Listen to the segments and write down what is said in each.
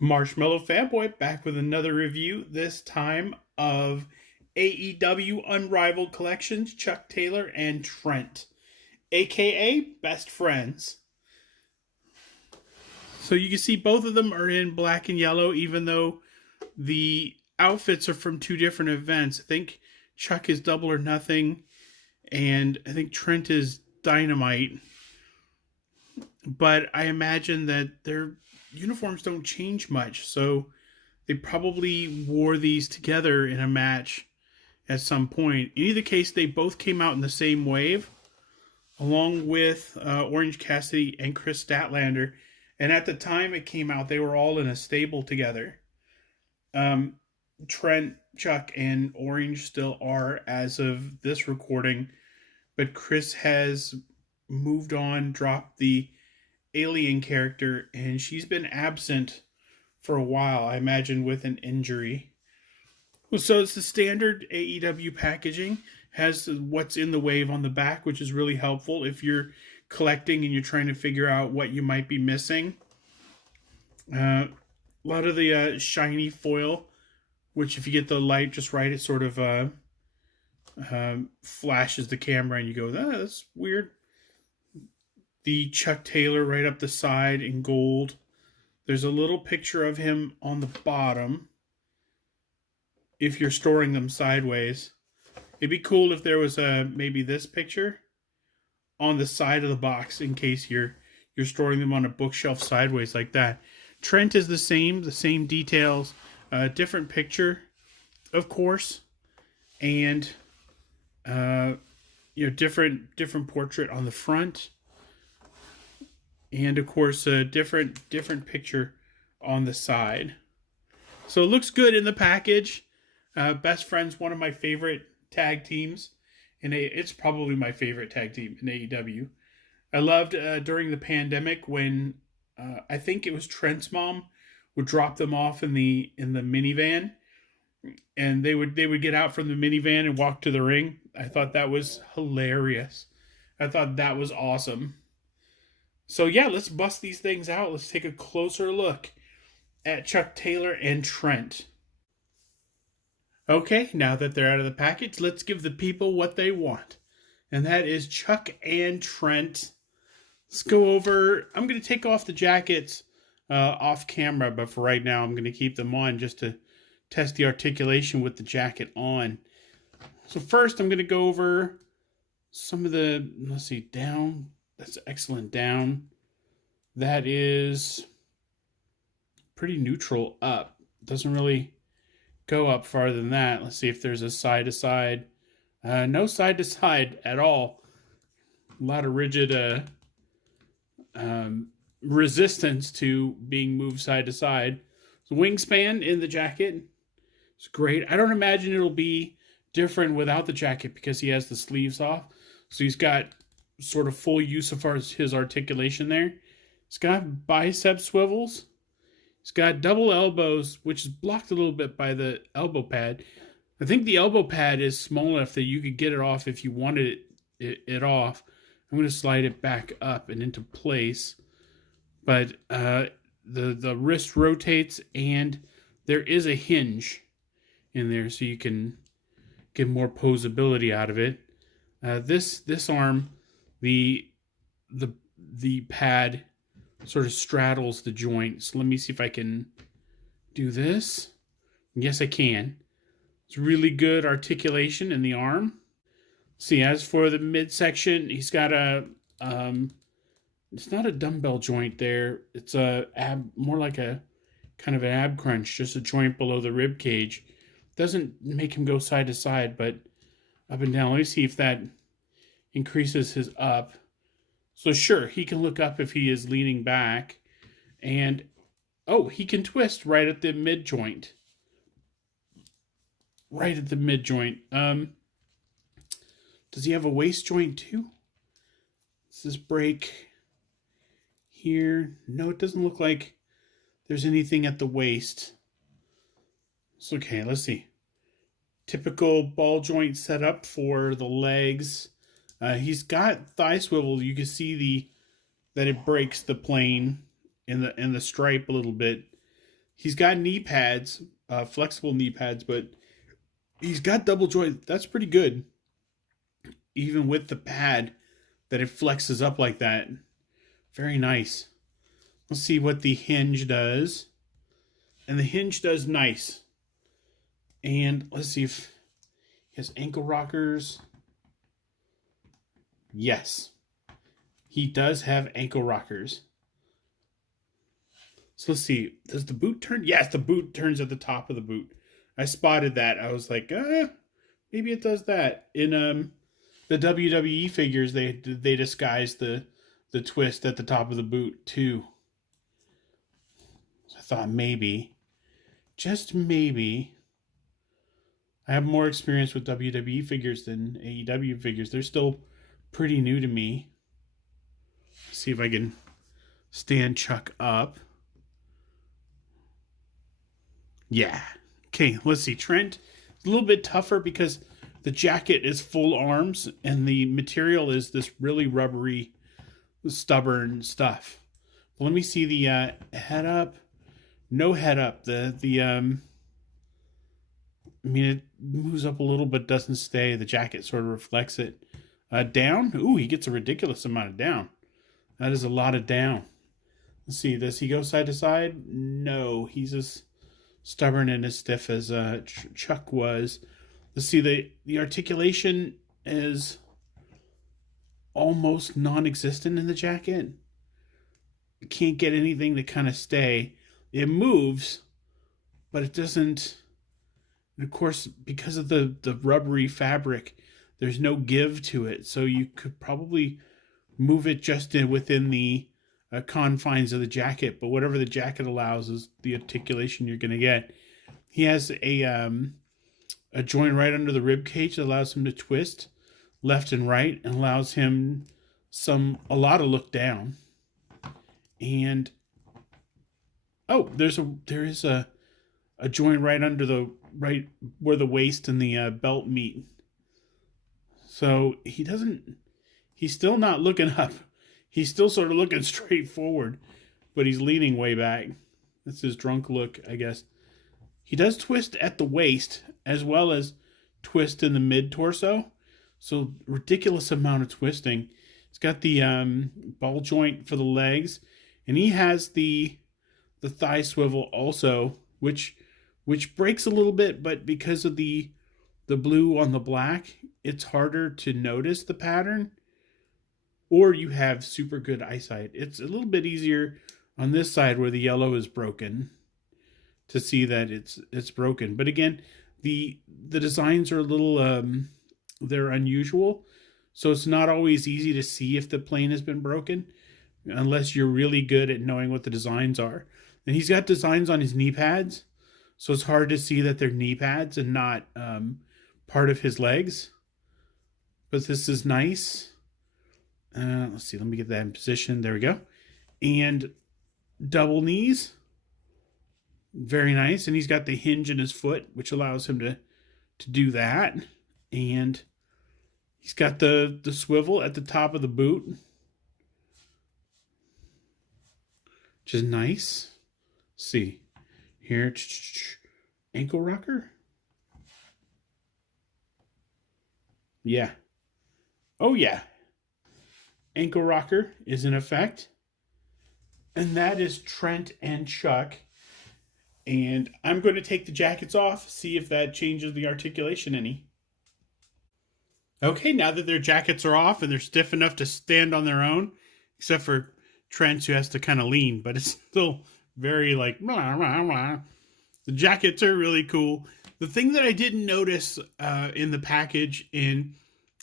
Marshmallow Fanboy back with another review, this time of AEW Unrivaled Collections, Chuck Taylor and Trent, aka Best Friends. So you can see both of them are in black and yellow, even though the outfits are from two different events. I think Chuck is Double or Nothing, and I think Trent is Dynamite. But I imagine that their uniforms don't change much, so they probably wore these together in a match at some point. In either case, they both came out in the same wave, along with Orange Cassidy and Chris Statlander. And at the time it came out, they were all in a stable together. Trent, Chuck, and Orange still are as of this recording, but Chris has moved on, dropped the alien character, and she's been absent for a while, I imagine with an injury. So it's the standard AEW packaging, has what's in the wave on the back, which is really helpful if you're collecting and you're trying to figure out what you might be missing. A lot of the shiny foil, which if you get the light just right, it sort of flashes the camera and you go, that's weird. The Chuck Taylor right up the side in gold. There's a little picture of him on the bottom if you're storing them sideways. It'd be cool if there was maybe this picture on the side of the box in case you're storing them on a bookshelf sideways like that. Trent is the same details, different picture, of course, and different portrait on the front. And of course, a different picture on the side. So it looks good in the package. Best Friends, one of my favorite tag teams, and it's probably my favorite tag team in AEW. I loved during the pandemic when I think it was Trent's mom would drop them off in the minivan, and they would get out from the minivan and walk to the ring. I thought that was hilarious. I thought that was awesome. So yeah, let's bust these things out. Let's take a closer look at Chuck Taylor and Trent. Okay, now that they're out of the package, let's give the people what they want. And that is Chuck and Trent. Let's go over, I'm going to take off the jackets off camera, but for right now I'm going to keep them on just to test the articulation with the jacket on. So first I'm going to go over some of the, let's see, down. That's excellent down. That is pretty neutral up. Doesn't really go up farther than that. Let's see if there's a side to side. No side to side at all. A lot of rigid resistance to being moved side to side. The wingspan in the jacket is great. I don't imagine it'll be different without the jacket because he has the sleeves off. So he's got sort of full use of his articulation there. He's got bicep swivels. He's got double elbows, which is blocked a little bit by the elbow pad. I think the elbow pad is small enough that you could get it off if you wanted it off. I'm going to slide it back up and into place. But the wrist rotates and there is a hinge in there so you can get more posability out of it. This arm, the pad sort of straddles the joint. So let me see if I can do this. Yes, I can. It's really good articulation in the arm. See, as for the midsection, he's got a it's not a dumbbell joint there. It's more like a kind of an ab crunch, just a joint below the rib cage. Doesn't make him go side to side, but up and down. Let me see if that increases his up. So sure, he can look up if he is leaning back. And, oh, he can twist right at the mid joint. Right at the mid joint. Does he have a waist joint too? Does this break here? No, it doesn't look like there's anything at the waist. So, okay, let's see. Typical ball joint setup for the legs. He's got thigh swivel. You can see that it breaks the plane in the stripe a little bit. He's got knee pads, flexible knee pads, but he's got double joint. That's pretty good, even with the pad that it flexes up like that. Very nice. Let's see what the hinge does. And the hinge does nice. And let's see if he has ankle rockers. Yes. He does have ankle rockers. So let's see. Does the boot turn? Yes, the boot turns at the top of the boot. I spotted that. I was like, maybe it does that. In the WWE figures, they disguise the twist at the top of the boot too. So I thought maybe, just maybe, I have more experience with WWE figures than AEW figures. They're still pretty new to me. Let's see if I can stand Chuck up. Yeah. Okay, let's see. Trent is a little bit tougher because the jacket is full arms and the material is this really rubbery, stubborn stuff. But let me see the head up. No head up. I mean, it moves up a little but doesn't stay. The jacket sort of reflects it. Down? Ooh, he gets a ridiculous amount of down. That is a lot of down. Let's see. Does he go side to side? No. He's as stubborn and as stiff as Chuck was. Let's see. The articulation is almost non-existent in the jacket. You can't get anything to kind of stay. It moves, but it doesn't. And of course, because of the rubbery fabric, there's no give to it. So you could probably move it just within the confines of the jacket. But whatever the jacket allows is the articulation you're going to get. He has a joint right under the rib cage that allows him to twist left and right and allows him a lot of look down. And there is a joint right under right where the waist and the belt meet. So he's still not looking up. He's still sort of looking straight forward, but he's leaning way back. That's his drunk look, I guess. He does twist at the waist as well as twist in the mid torso. So ridiculous amount of twisting. He's got the ball joint for the legs, and he has the thigh swivel also, which breaks a little bit, but because of the blue on the black, it's harder to notice the pattern, or you have super good eyesight. It's a little bit easier on this side where the yellow is broken to see that it's broken. But again, the designs are a little they're unusual, so it's not always easy to see if the plane has been broken unless you're really good at knowing what the designs are. And he's got designs on his knee pads, so it's hard to see that they're knee pads and not part of his legs. But this is nice. Let's see. Let me get that in position. There we go. And double knees. Very nice. And he's got the hinge in his foot, which allows him to do that. And he's got the swivel at the top of the boot, which is nice. Let's see. Here. Ankle rocker. Yeah. Oh, yeah. Ankle rocker is in effect. And that is Trent and Chuck. And I'm going to take the jackets off, see if that changes the articulation any. Okay, now that their jackets are off and they're stiff enough to stand on their own, except for Trent, who has to kind of lean, but it's still very like, blah, blah, blah. The jackets are really cool. The thing that I didn't notice in the package in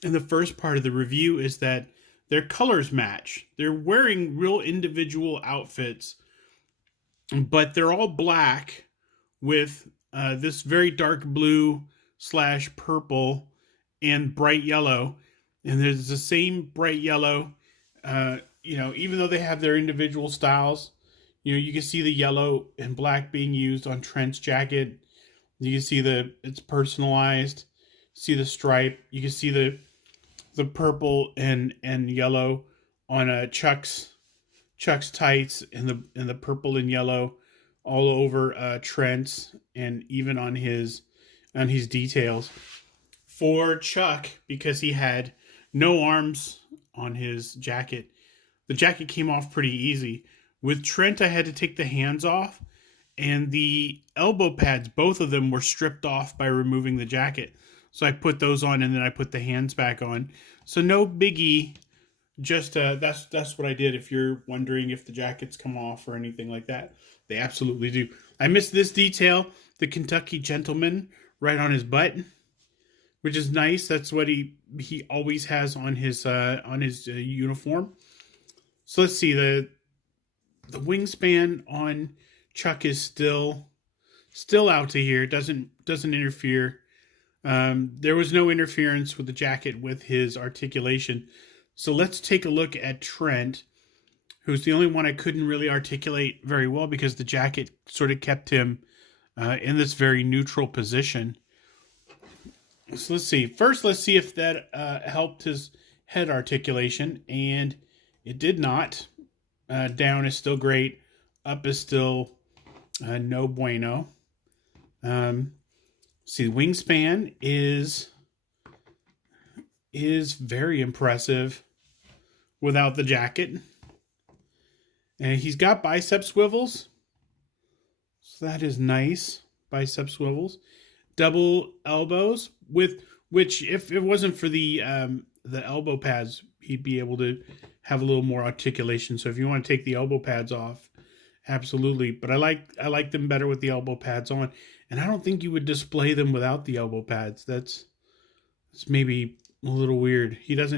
the first part of the review is that their colors match. They're wearing real individual outfits, but they're all black with this very dark blue / purple and bright yellow. And there's the same bright yellow, even though they have their individual styles. You can see the yellow and black being used on Trent's jacket. You can see it's personalized. See the stripe. You can see the purple and yellow on Chuck's tights, and the purple and yellow all over Trent and even on his details. For Chuck, because he had no arms on his jacket, the jacket came off pretty easy. With Trent, I had to take the hands off, and the elbow pads, both of them were stripped off by removing the jacket. So I put those on, and then I put the hands back on. So no biggie. Just that's what I did. If you're wondering if the jackets come off or anything like that, they absolutely do. I missed this detail: the Kentucky gentleman right on his butt, which is nice. That's what he always has on his uniform. So let's see, the wingspan on Chuck is still out to here. Doesn't interfere. There was no interference with the jacket with his articulation. So let's take a look at Trent, who's the only one I couldn't really articulate very well because the jacket sort of kept him in this very neutral position. So let's see. First, let's see if that helped his head articulation, and it did not. Down is still great. Up is still no bueno. See, wingspan is very impressive without the jacket. And he's got bicep swivels. So that is nice. Bicep swivels. Double elbows, with which, if it wasn't for the elbow pads, he'd be able to have a little more articulation. So if you want to take the elbow pads off, absolutely. But I like them better with the elbow pads on. And I don't think you would display them without the elbow pads. That's maybe a little weird. He's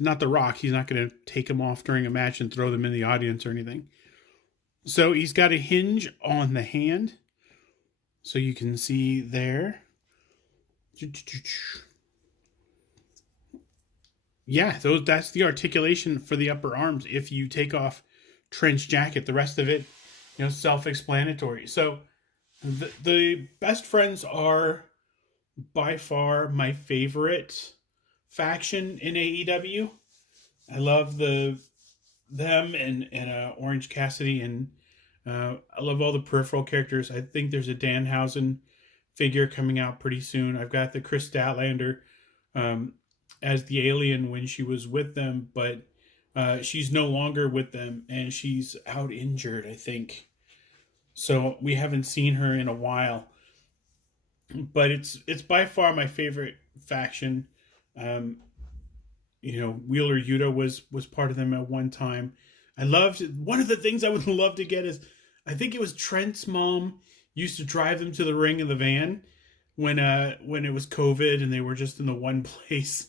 not The Rock. He's not going to take them off during a match and throw them in the audience or anything. So he's got a hinge on the hand. So you can see there. Yeah, that's the articulation for the upper arms. If you take off Trent's jacket, the rest of it, self-explanatory. So the best friends are by far my favorite faction in AEW. I love them and Orange Cassidy, and I love all the peripheral characters. I think there's a Danhausen figure coming out pretty soon. I've got the Chris Statlander as the alien when she was with them, but she's no longer with them, and she's out injured, I think. So we haven't seen her in a while. But it's by far my favorite faction. Wheeler Yuta was part of them at one time. I loved, one of the things I would love to get is, I think it was Trent's mom used to drive them to the ring in the van when it was COVID and they were just in the one place.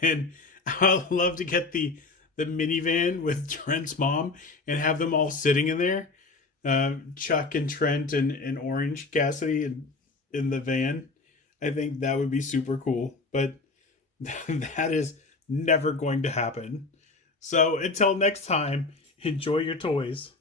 And I'd love to get the minivan with Trent's mom and have them all sitting in there. Chuck and Trent and Orange Cassidy in the van. I think that would be super cool. But that is never going to happen. So until next time, enjoy your toys.